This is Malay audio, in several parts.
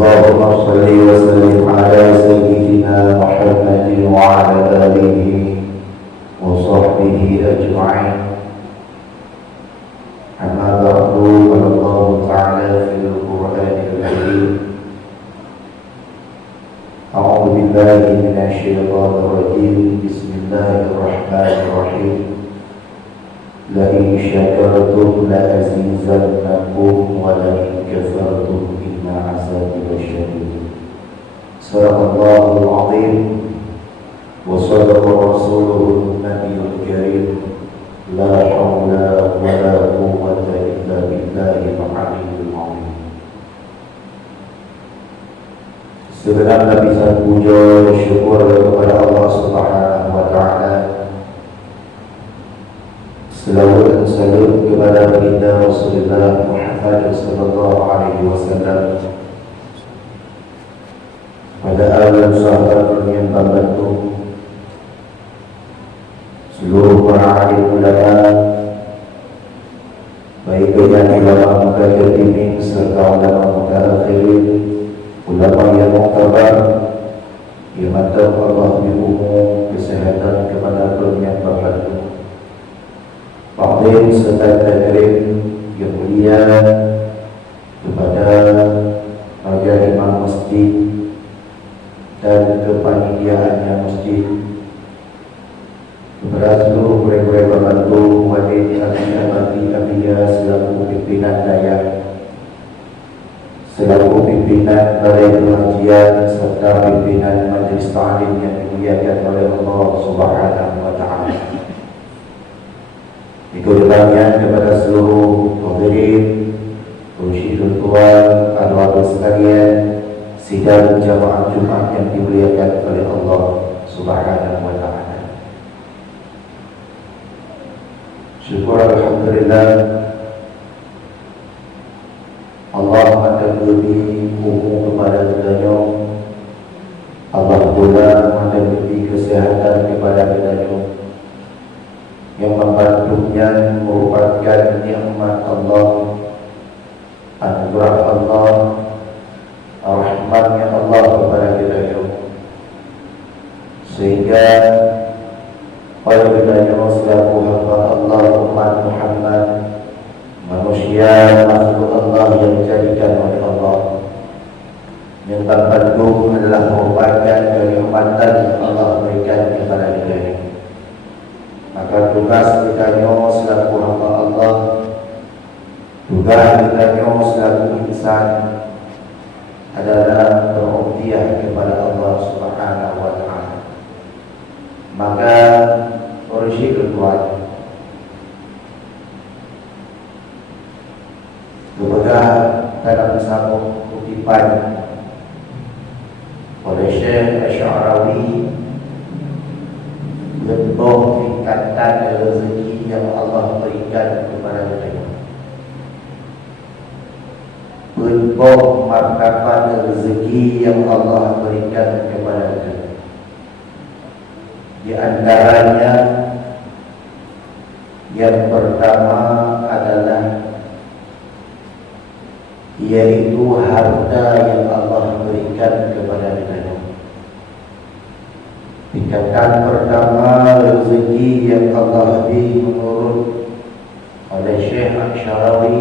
اللهم صل وسلم على سيدنا محمد وعلى آله وصحبه أجمعين. أما بعد، قال الله تعالى في القرآن الكريم: أعوذ بالله من الشيطان الرجيم. بسم الله الرحمن الرحيم. لئن شكرتم لأزيدنكم ولئن كفرتم إن عذابي لشديد. صدق الله العظيم وصدق رسوله النبي الكريم. لا حول ولا قوة إلا بالله العلي العظيم. Sebenarnya bisa puja syukur kepada Allah Subhanahu wa taala. Selawat dan salam kepada baginda Rasulullah Muhammad sallallahu alaihi wasallam, pada ahli dan sahabat yang membantu, seluruh para alim ulama, baik yang ulama mutaqaddimin serta ulama mutaakhirin, ulama yang muktabar, yang mantap Allah bihumu kesehatan kepada yang membantu. Fadil serta takrim yang mulia kepada raja imam masjid dan kepanitiaannya masjid, kepada seluruh mereka membantu wadid abdi-abdiya selaku pimpinan dayak, selaku pimpinan balai pengajian serta pimpinan majlis ta'lim yang dimuliakan oleh Allah Subhanahu wa taala. Kemudian kepada seluruh hadirin, Rusyidul Tuan, Anwar sekalian, sidang jamaah Jumat yang dimuliakan oleh Allah Subhanahu wa taala. Syukur alhamdulillah, Allah akan beri umum kepada kita. Allah pula akan beri kesehatan kepada kita, yang membantunya merupakan nikmat Allah, anugerah Allah, rahmatnya Allah kepada kita, sehingga oleh kita selaku hamba Allah umat Muhammad, manusia makhluk Allah yang dijadikan oleh Allah, yang terbantu adalah merupakan kenikmatan yang Allah berikan kepada kita. Maka tugas kita selaku hamba Allah, tugas kita selaku insan adalah berubudiyah kepada Allah Subhanahu wa taala. Maka urus kedua, kepada dalam satu kutipan oleh Syekh Asy'arawi, bentuk tingkatan rezeki yang Allah berikan kepada kita, bentuk martabat rezeki yang Allah berikan kepada kita. Di antaranya yang pertama adalah yaitu harta yang Allah berikan kepada kita. Tingkatan pertama rezeki yang Allah beri menurut oleh Syekh Asy'arawi,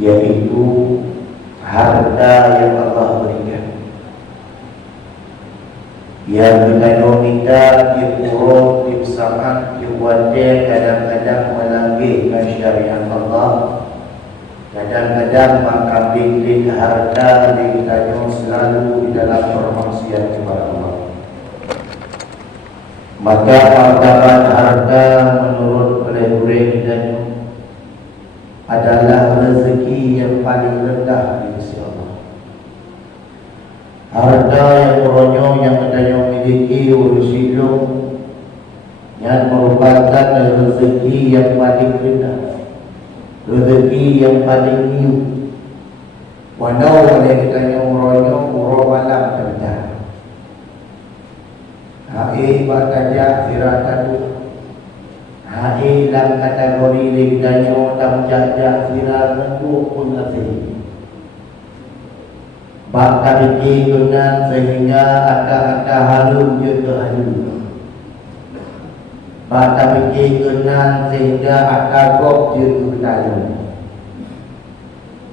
yaitu harta yang Allah berikan, yang dengan minta diurut, dipsangat, diwatir, kadang-kadang melanggar syariat Allah, kadang-kadang mengambil harta ditanya selalu di dalam permaksiatan kepada Allah. Maka martabat harta menurut oleh kita adalah rezeki yang paling rendah di sisi Allah. Harta yang beronyong yang katanya memiliki urus hidup yang merupakan rezeki yang paling rendah, rezeki yang paling niu. Walau oleh katanya meronyong urut malam terdah. Hai bakajak firatan, hai dalam kategori leganya tam jajak firatan pun nafsi. Bak kaki dengan sehingga akak-akak harum je ke harum. Bak kaki dengan sehingga akak gok je ke talu.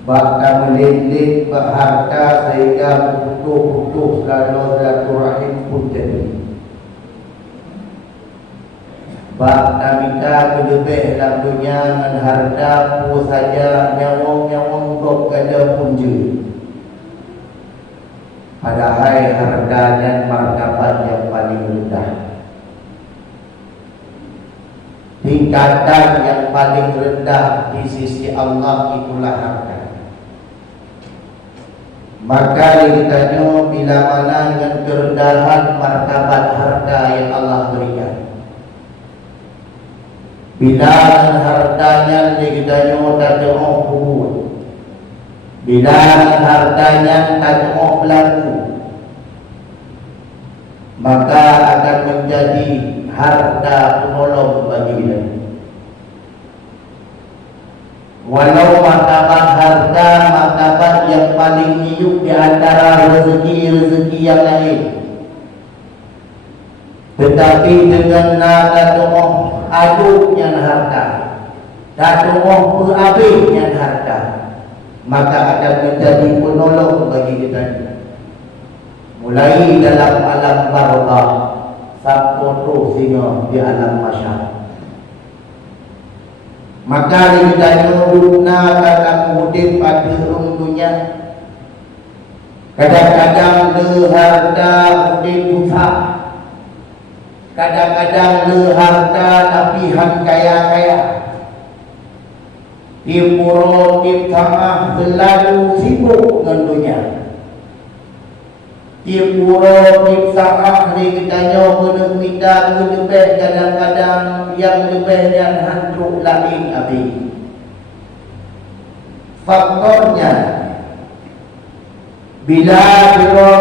Bak melindit berharta sehingga putus-putus kalau silaturahim pun jadi. Bak namika berlebih dalam dunia dengan harta pun saja nyawang-nyawang gok kada pun je. Padahal harga dan martabat yang paling rendah, tingkatan yang paling rendah di sisi Allah itulah harta. Maka ditanya bila mana dengan kerendahan martabat harta yang Allah berikan. Bila dengan hartanya ditanya tak tengok kubur. Bila hartanya tak mau berlaku, maka akan menjadi harta penolong bagi kita. Walau martabat harta, martabat yang paling hidup di antara rezeki-rezeki yang lain, tetapi dengan nada tengok aduknya harta, tak tengok berhabisnya harta, maka akan menjadi penolong bagi kita. Mulai dalam alam barzakh sampai sehingga di alam mahsyar. Maka ditanya guna kata mudin pada dunia. Kadang-kadang le harta mudin susah. Kadang-kadang le harta tapi han kaya-kaya. Timuro tim tengah selalu sibuk dengan dunia. Timuro tim tengah ni kitanya kena minta lebih, kadang-kadang yang lebih dan hancur lain habis. Faktornya bila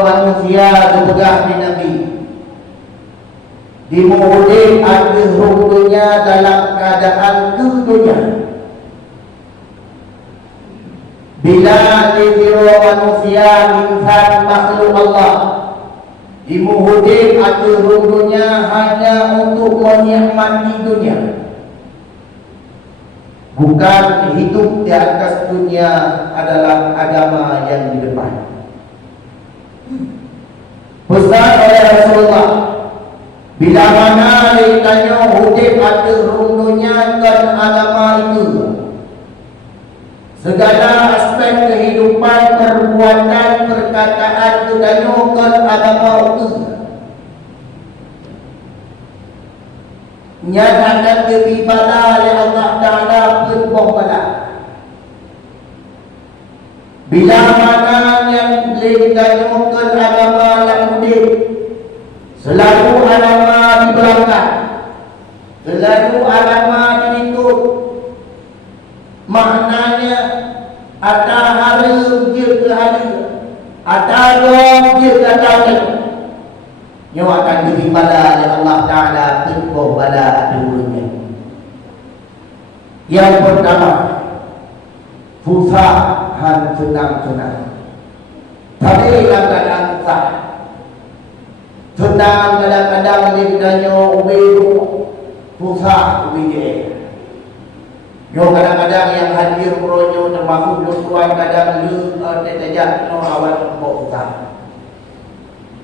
manusia berpegang di Nabi, dimudin ada dunia dalam keadaan ke dunia. Bila dikira manusia, insan, makhluk Allah, dimuhudin ada dunia hanya untuk menikmati dunia, bukan hidup di atas dunia adalah agama yang di depan. Pesan oleh Rasulullah, bila mana ditanya hudib ada dunia dan agama itu, segala aspek kehidupan, perbuatan, perkataan kedayokan agama itu nyatakan lebih bala oleh Allah Ta'ala berbuah bala. Bila mana yang didayokan agama lamudin, selalu agama di belakang, selalu agama diikut. Maknanya ada hari dia ke hari, ada roh dia ke tahun, yang akan diberi bala oleh Allah Ta'ala berbuah bala dunia. Yang pertama, susah han senang-senang. Tapi kadang-kadang susah, senang kadang-kadang ditanya ubi susah ubi dia. Yo kadang-kadang yang hadir bronyo termasuk tuan kadang lu terjejak no awal kok susah.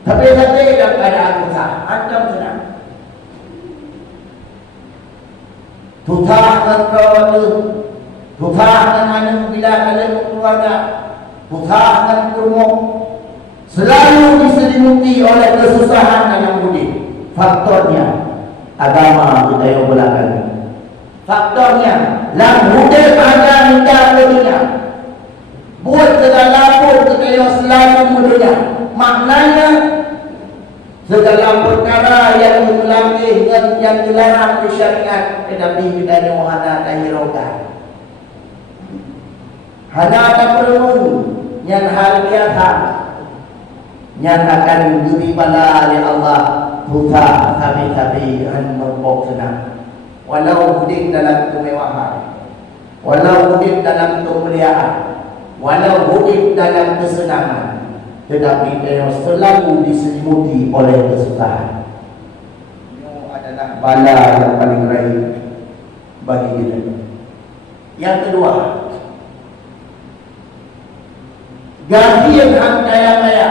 Tapi dalam keadaan susah, macam senang. Susah dengan keluarga, susah dengan anak bila kalian keluarga, susah dengan kurma. Selalu diselimuti oleh kesusahan yang budi. Faktornya agama kita yang belakang. Faktornya lam hudib ada minta dunia, buat segala pun kita selalu dunia. Maknanya segala perkara yang melanggar yang dilarang di syariat, tetapi kita hana tahiraukan, hana tak perlu yang hal biasa, yang akan diberi bala oleh Allah. Susah tapi han merbok senang. Walau hidup dalam kemewahan, walau hidup dalam kemuliaan, walau hidup dalam kesenangan, tetapi dia selalu diselimuti oleh kesusahan. Ini adalah bala yang paling raih bagi kita. Yang kedua, gahir hang kaya-kaya,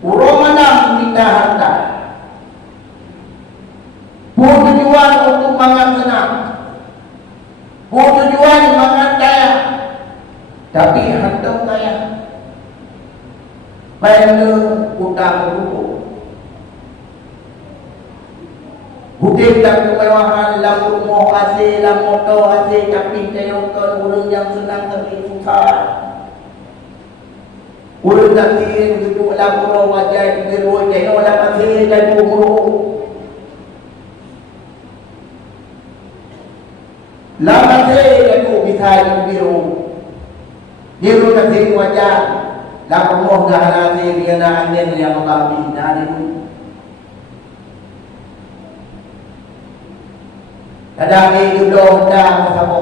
urang manang minta harta, tujuan untuk makan senang, tujuan makan kaya, tapi harta kaya, pada utang rukuk. Bukan tak kemewahan, dalam rumah asing, dalam motor asing, tapi tengokkan orang yang senang tapi susah. Orang asing duduk dalam rumah wajah biru, tengok dalam asing dan buruk. Dalam asing itu bisa biru. Biru asing wajah, dalam rumah dah asing dia nak angin yang Allah bina itu. Kadang ni duduk dah bersama.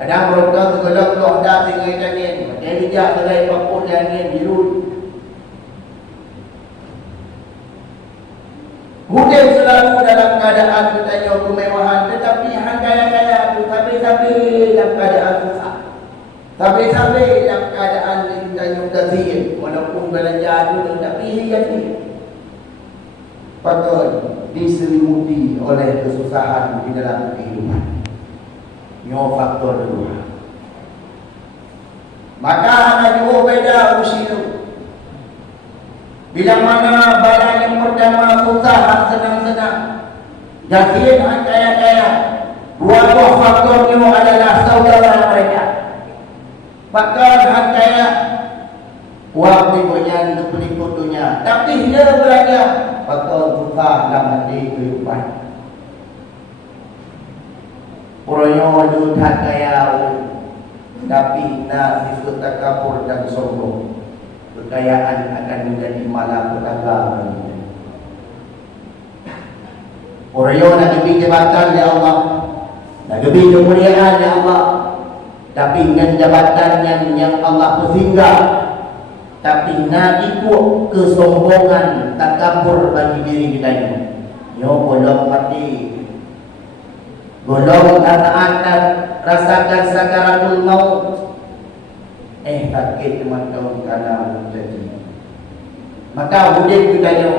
Kadang mereka segelap-gelap dah tinggal angin. Dia bijak selai pakut dan angin biru. Bukan selalu dalam keadaan bertanya kemewahan, tetapi hang kaya-kaya itu sampai-sampai dalam keadaan susah. Sampai-sampai dalam keadaan bertanya kasih. Walaupun belanja dulu, tapi hingga patut diselimuti oleh kesusahan di dalam kehidupan. Ini faktor kedua. Maka anak juga beda usia. Bila mana badan yang pertama susah, senang-senang, yakin kaya-kaya, dua-dua faktor ini adalah saudara mereka. Maka kaya wah berikutnya untuk berikutnya, tapi dia belajar faktor susah dalam hati kehidupan. Orangnya lutat kaya, tapi nak sifat takabur dan sombong. Kekayaan akan menjadi malapetaka. Orangnya nak diberi jabatan ya Allah, nak diberi kemuliaan ya Allah, tapi dengan jabatan yang Allah bersinggah, tapi nak ikut kesombongan, takabur bagi diri kita ini. Yo golong mati, golong anak-anak rasakan sakaratul maut. Sakit teman-teman karena terjadi. Maka hidup kita ni,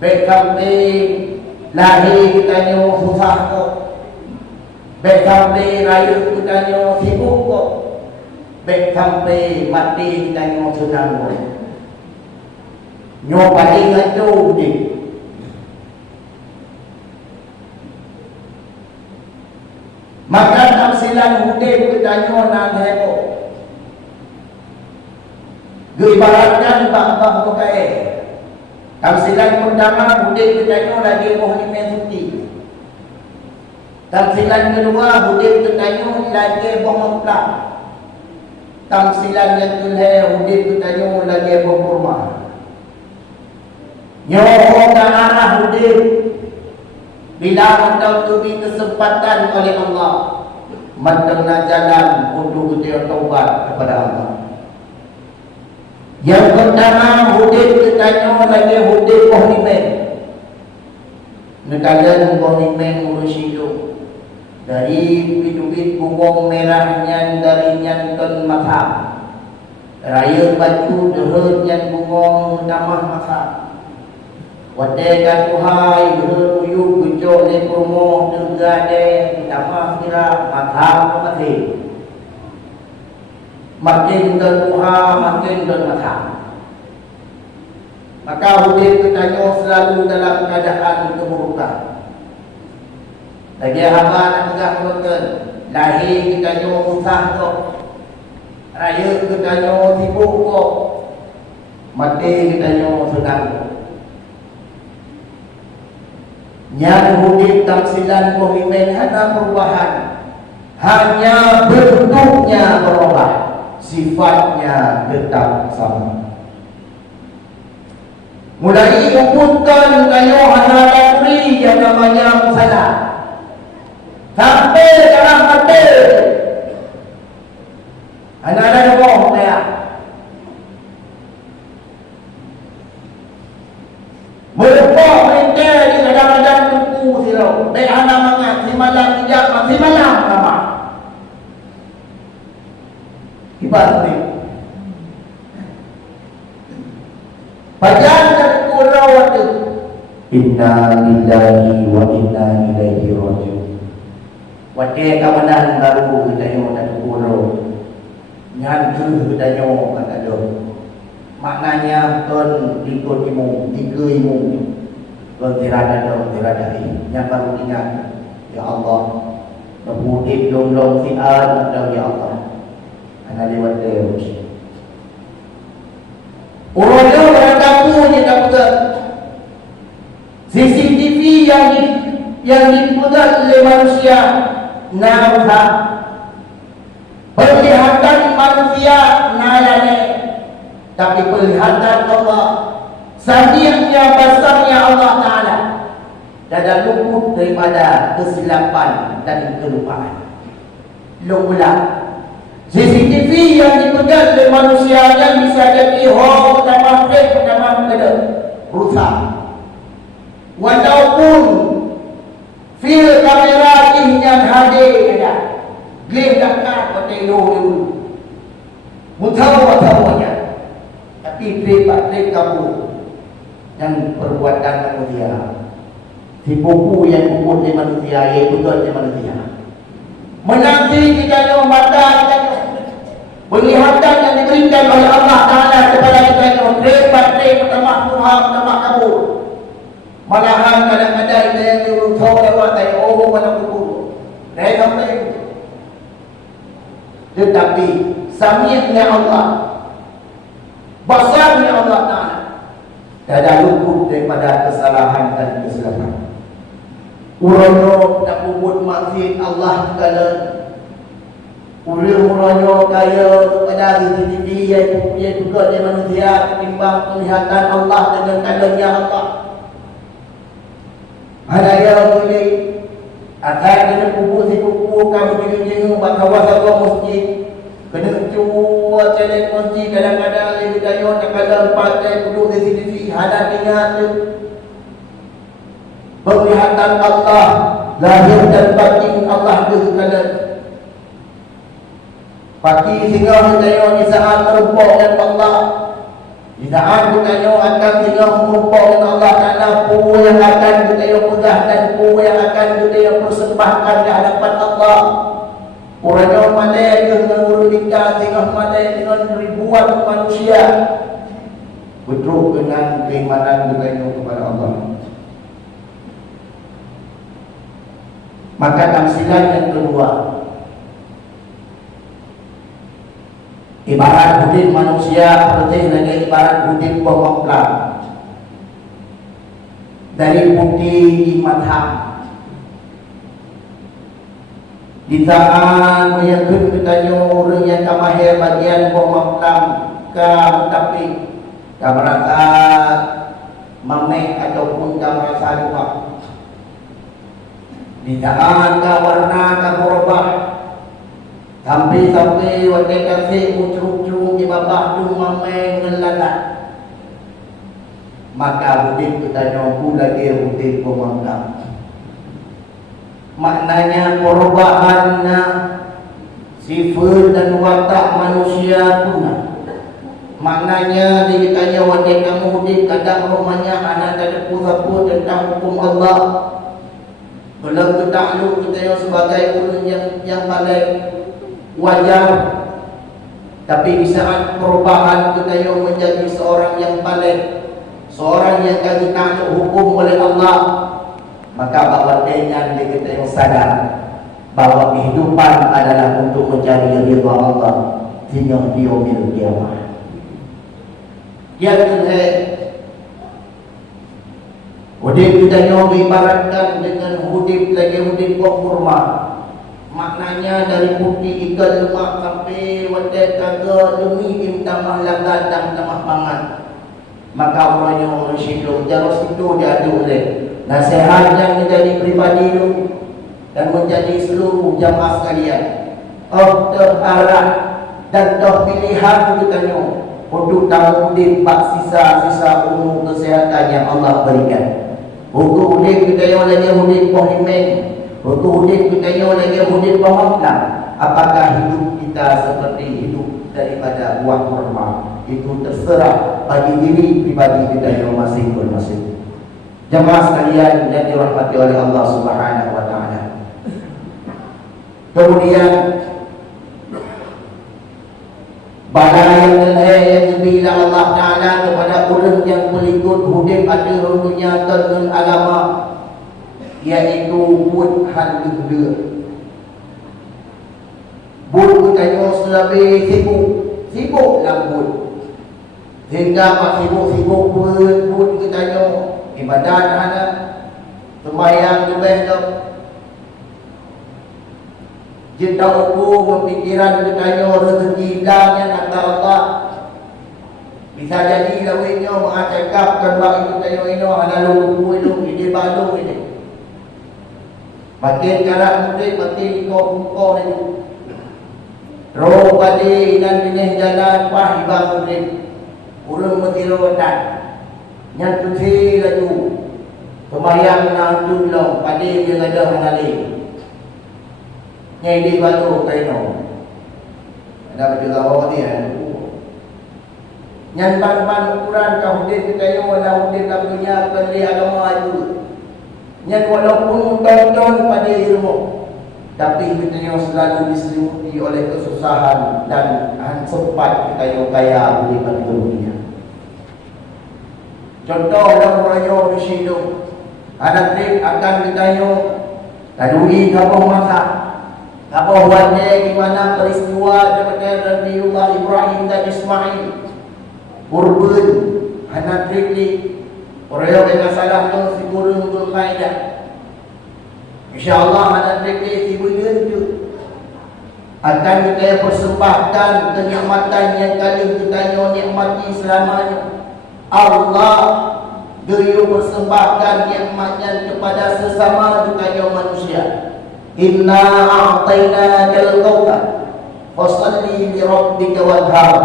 baik sampai lahir kita ni susah kok, baik sampai raya kita ni sibuk kok, baik sampai mati kita ni senang kok. Nyo paling ngaco hidup. Maka tamsilan hidup kita ni nak heboh. Ibaratkan bak-bak pakai. Tamsilan pertama budek bertanya lagi mohon suci. Tamsilan kedua budek bertanya lagi bohong plak. Tamsilan yang kedua budek bertanya lagi bohong kurma. Nyoh ke arah budek bila anda diberi kesempatan oleh Allah, mendengar jalan untuk kita taubat kepada Allah. Yang pertama hudib bertanya lagi hudib pohnimen. Negara pohnimen urus hidup. Dari bibit bunga merahnya dari nyanton matham. Raya batu derut yang bunga utamah matham. Wadai katuhai derut uyuk bucok le promo negade utamah kira matham mati. Makin terbuka, makin bermatang. Maka hudib kita selalu dalam keadaan keburukan. Lagi hamba nak tegak betul. Lahir kita usah kok, raya kita sibuk kok, mati kita senang kok. Yang hudib tamsilan pemimpin hanya perubahan, hanya bentuknya berubah, sifatnya tetap sama. Mulai umumkan kayu anak beri yang namanya musalah sampai dalam hati. Anak Ibarat Bajan dan kurau ada inna lillahi wa inna ilaihi raji'un. Wakil kawanan baru kedanyo dan kurau nyan ke kedanyo kan ada. Maknanya ton ikut imu, tiga imu. Bertirada dong, tirada ini. Yang baru ingat, ya Allah, nabudit long si'ad dan ya Allah. Anak lewat terus. Orangnya orang kampung yang dapat CCTV yang diputar oleh manusia nampak penglihatan manusia nalane, tapi penglihatan Allah sadiqnya basarnya Allah Ta'ala dan luput daripada kesilapan dan kelupaan. Lupa CCTV yang dipegang oleh manusia yang bisa jadi hong pertama frame pertama kena rusak. Walaupun fil kamera yang hadir ada glare dekat hotel dulu mutawa-mutawanya, tapi trip kabur yang perbuatan manusia, tipu yang puput di manusia, iaitu betul di manusia. Menanti kita yang mata kita penglihatan yang diberikan oleh Allah Ta'ala kepada kita yang trip pertama Tuhan pertama kabur. Malahan kadang-kadang kita yang diurutau lewat dari orang mana kubur dari sampai. Tetapi sami'nya Allah, basarnya Allah Ta'ala tidak luput daripada kesalahan dan kesilapan. Urano tak puput maksud Allah sekala. Urano kaya kepada CCTV yang juga di manusia ketimbang penglihatan Allah dengan kalannya Allah. Ada yang boleh akan kena pupuk si pupuk kamu jenguk kawasan masjid. Kena cuba challenge masjid kadang-kadang lebih kayu tak kadang pakai duduk CCTV hadap ingat tu. Penglihatan Allah lahir dan batin Allah ke sekalian. Pagi sehingga kita di saat merumpuk dengan Allah, di saat kita akan sehingga merumpuk dengan Allah Ta'ala, pura yang akan kita pegang dan pura yang akan kita persembahkan di hadapan Allah. Puranya malai dengan urubika sehingga malai dengan ribuan manusia betul dengan keimanan kita kepada Allah. Maka tamsilan yang kedua, ibarat budin manusia seperti lagi ibarat budin pemoplar dari putih matang. Di saat meyakin bertanya orang yang kamahir bagian pemoplar kam tapi kam merasa mameh ataupun kam merasa lupa. Di tangan ka warna ka berubah sampai waktu kasih ucuk-ucuk di babah tu mamai ngelalat, maka budin kita nyampu lagi budin pemangkam. Maknanya perubahan sifat dan watak manusia punah. Maknanya ditanya wajah kamu budin kadang rumahnya anak tak pun tentang hukum Allah. Belum ketakluk kita sebagai orang yang paling wajar. Tapi di saat perubahan kita menjadi seorang yang paling, seorang yang kami takluk hukum oleh Allah, maka bahawa dengan kita yang sadar bahawa kehidupan adalah untuk mencari ridha Allah hingga di yaumil qiyamah. Yang kedua, hudib kita ibaratkan dengan hudib lagi hudib buah kurma. Maknanya dari putih ikan lemak sampai wadah kaga demi imtamah lagat dan tamah pangan. Maka orangnya orang syiduk jarak situ dia ada oleh nasihat yang menjadi pribadi itu dan menjadi seluruh jamaah sekalian. Terarah dan terpilihan kita untuk tahu hudib bak sisa-sisa umur kesehatan yang Allah berikan. Untuk hudib kita yang lagi hudib pohimeng, untuk hudib kita yang lagi hudib pohimeng. Apakah hidup kita seperti hidup daripada buah kurma. Itu terserah bagi diri pribadi kita yang masing-masing. Jemaah sekalian yang dirahmati oleh Allah Subhanahu wa taala. Kemudian badai yang dibina Allah Ta'ala kepada orang yang mengikut hukum ada dunia dengan agama, iaitu bud han gede. Bud bertanya selebih sibuk lah bud. Hingga mak sibuk bud bertanya ibadat hana sembahyang lebih dah. Kita ukur berfikiran bertanya rezeki yang antara Allah. Bisa jadi lawinnya mengacakapkan bahawa itu tanya ini ada lugu itu, ide balu ini. Makin karak murid, makin ikut-ikut itu. Roh padi dan binih jalan pah ibang murid. Urung mesti rotan. Yang tusi laju. Sembahyang menang tulung, padi dia ada mengalir. Nyai di batu kaino. Ada baca lawak ni Nyan pan ukuran kau hudin kita yang wala hudin dalam dunia pendiri agama itu. Nyan walaupun tonton pada ilmu, tapi kita yang selalu diselimuti oleh kesusahan dan sempat kita yang kaya di pada dunia. Contoh dalam orang bersidung, anak trip akan kita yang kadui kapal masak. Apa buatnya gimana peristiwa daripada Nabiullah Ibrahim dan Ismail Kurban anak tripli orang yang salah tu si guru untuk kaidah. InsyaAllah anak tripli si benda itu akan kita persembahkan kenikmatan yang kali kita nikmati selamanya. Allah dia persembahkan nikmatnya kepada sesama kita manusia. Inna a'tainakal kautsar fasalli li rabbika wanhar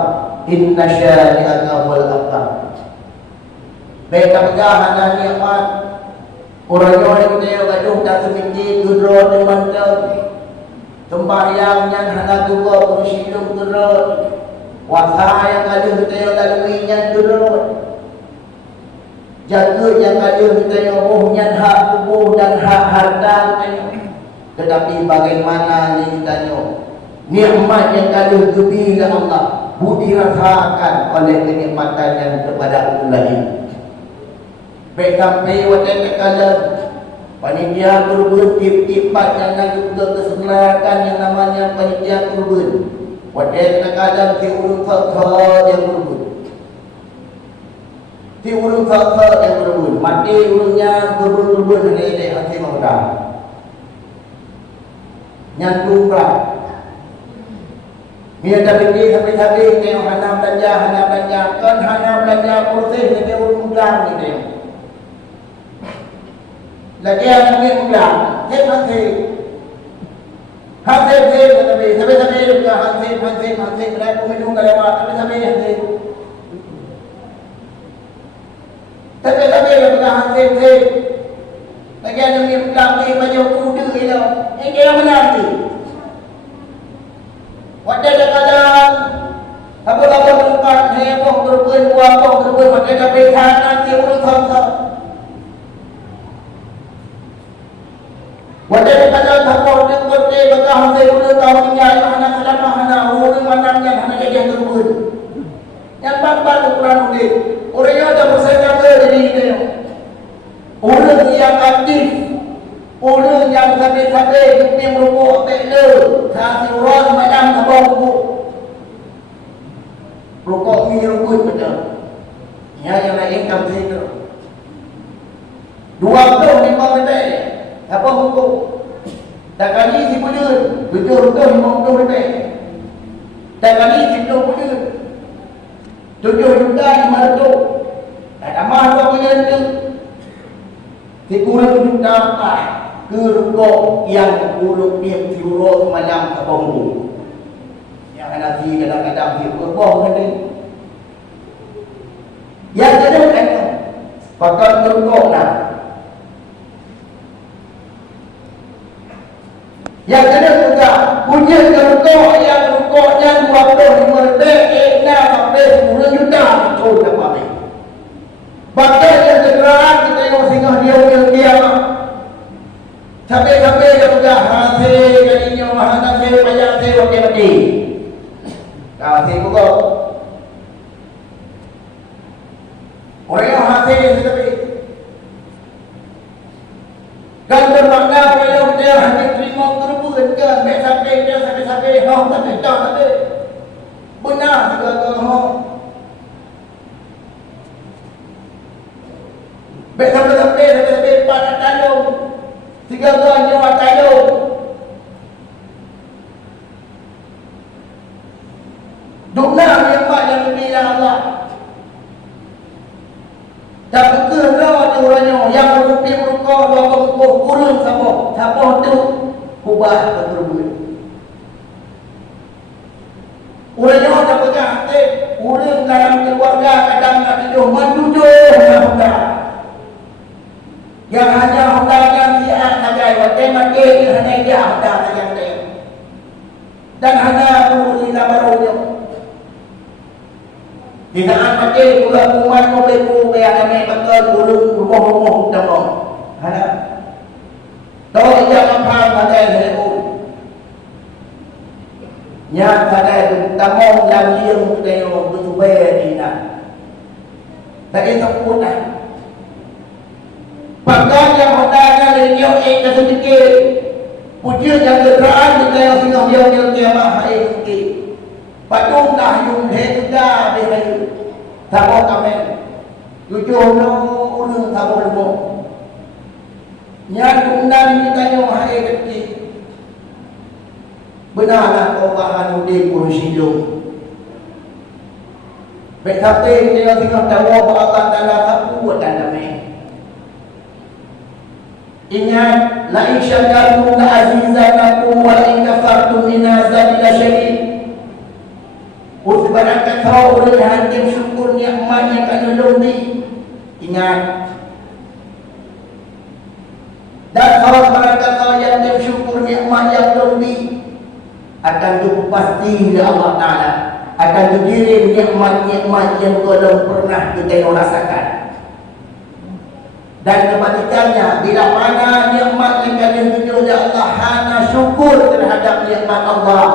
inna syani'aka wal abtar. Beta pegahan nikmat orang yang kita gaduh tak seminggu gudro dan mantap sembahyang yang hana juga bersidung gudro wasa yang ada kita lalui yang gudro jaga yang ada kita rohnya hak tubuh dan hak harta kita. Tetapi bagaimana ni ditanya nikmat yang kalau gebila Allah budi rasakan oleh kenikmatan yang kepada Allah ini. Baik sampai waktu kala panitia kurban tip-tipat yang nak juga keselatan yang namanya panitia kurban. Waktu kala si urung fakha yang kurban. Si urung fakha yang kurban. Mati urungnya kurban ni dia hati mudah. Yang lumrah dia dah fikir sampai-sampai tengok hana belanja kan hana belanja kursi dia urung ulang ni tengok lagi yang ni ulang hasil sampai-sampai juga hasil berapa minum kelewat sampai hasil sampai juga hasil lagi ada yang berlaku banyak kuda itu. Yang dia menanti. Waktu ada kadang apa-apa tempat heboh berbuat buah berbuat waktu ada besan nanti urut sama. Waktu ada kadang takut berbuat bagi hasil urut tahun ini anak selama anak urut mana yang anak jadi berbuat. Yang bapa ukuran ulit. Orang yang ada bersedia dari itu. Orang yang aktif, orang yang sampai-sampai keping merukuk tekle, kasih orang macam abang rukuk. Rukuk ni rukuk betul. Ya yang lain kamu itu. 2 tahun 5 lebih, apa rukuk? Tak kali 10 bulan, 7 tahun 50 lebih. Tak kali 10 bulan, 7 juta 500. Tak tambah apa punya itu. Kurang juta ke rukuk yang kurang tiap tiuruk malam ke bonggu. Yang nanti kadang-kadang dia berbohong ni. Yang kadang kan pakai rukuk lah. Yang kadang juga punya rukuk yang rukuknya 25 lebih mati. Kasih pokok. Orang yang hasil tetapi kan bermakna orang yang dia hanya terima terbun kan, baik sampai dia sampai hang tak ada. Benar segala hang. Baik sampai pada talung. Segala nyawa talung. Dunia yang banyak lebih Allah. Tak berkena orangnya yang berupik berukah dua berukah kurun siapa tu ubah berbuat. Orangnya tak pegang hati. Orang dalam keluarga kadang nak tidur menduduk hendak. Yang hanya hendak yang siap saja. Waktu mati hanya dia hendak saja. Dan hanya perlu barunya. Di saat mati pula umat mobil yang kami betul ulung rumah-rumah utama. Ada. Tahu yang apa pada itu. Yang pada itu tamong yang liang kita berubah di sana. Tak ada sempurna. Bahkan yang hendaknya dia sedikit. Puji yang terang kita yang singgah dia kiamat hari ini. Patung dah yung hekda behayu. Tabo kami. Jujur no ulung tabo lebo. Nya tungdan kita yung hari kecil. Benarlah kau bahan di kursi lu. Baik sampai dia singgah tahu Allah Taala tak buat dan kami. Ingat la in syakartum la azizanakum wa in kafartum inna azabi lasyadid. Sebarangkan kau boleh hakim syukur nikmat yang kami lalui. Ingat. Dan kalau sebarangkan kau yang hakim syukur nikmat yang lalui, akan jumpa pasti oleh Allah Ta'ala. Akan dikirim nikmat-nikmat yang belum pernah kita rasakan. Dan kebalikannya, bila mana nikmat yang kalian tunjuk oleh Allah hanya syukur terhadap nikmat Allah,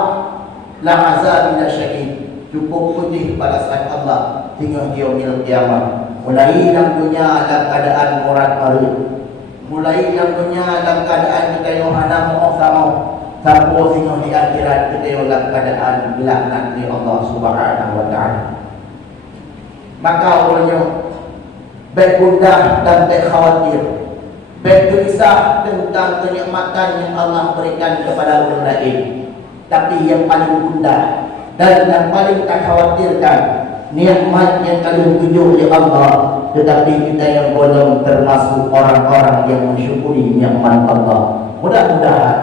la azab ila syadid. Cukup putih balasan Allah hingga yaumil kiamat. Mulai dalam dunia dalam keadaan morat marut. Mulai dalam dunia dalam keadaan kita yang hana mau sama. Sampai hingga di akhirat kita dalam keadaan laknat di Allah Subhanahu wa taala. Maka orangnya baik gundah dan baik khawatir. Baik gelisah tentang kenikmatan yang Allah berikan kepada orang lain. Tapi yang paling gundah dan yang paling tak khawatirkan nikmat yang kalian tunjuk oleh Allah, tetapi kita yang belum termasuk orang-orang yang mensyukuri nikmat Allah. Mudah-mudahan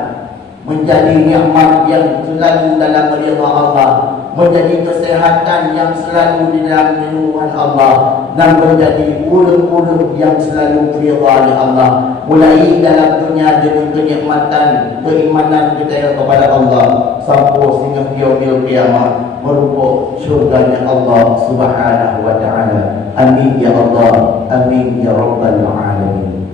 menjadi nikmat yang selalu dalam ridha Allah, menjadi kesehatan yang selalu di dalam lindungan Allah, dan menjadi ulun-ulun yang selalu ridha oleh Allah. Mulai dalam dunia dengan kenikmatan keimanan kita kepada Allah sampai sehingga yaumil kiamat merupakan syurganya Allah Subhanahu wa taala. Amin ya Allah, amin ya rabbal alamin.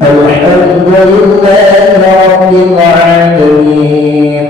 Alhamdulillahi rabbil alamin.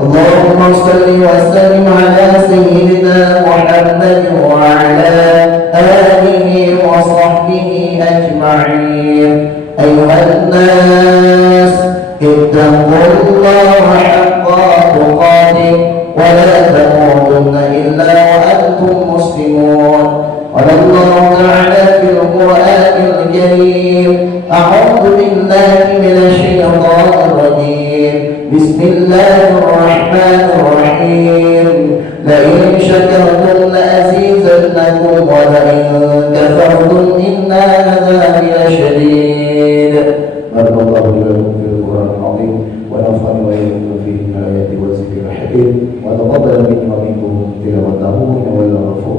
Allahumma salli wa sallim ala sayyidina Muhammad wa ala alihi wa sahbihi ajma'in. Ayuhan nas ittaqullaha haqqa tuqatih wa la tamutunna illa wa antum muslimun. Qala Allah ta'ala fil Qur'anil karim. A'udzu billahi minasy syaithanir rajim. Bismillahir rahmanir rahim. La in syakartum la azidannakum wa la in kafartum inna adzabi lasyadid. Barakallahu lakum fil Qur'anil azim wa nafa'ani wa iyyakum fihi min ayati wa zikril hakim wa taqabbal minni wa minkum tilawatahu innahu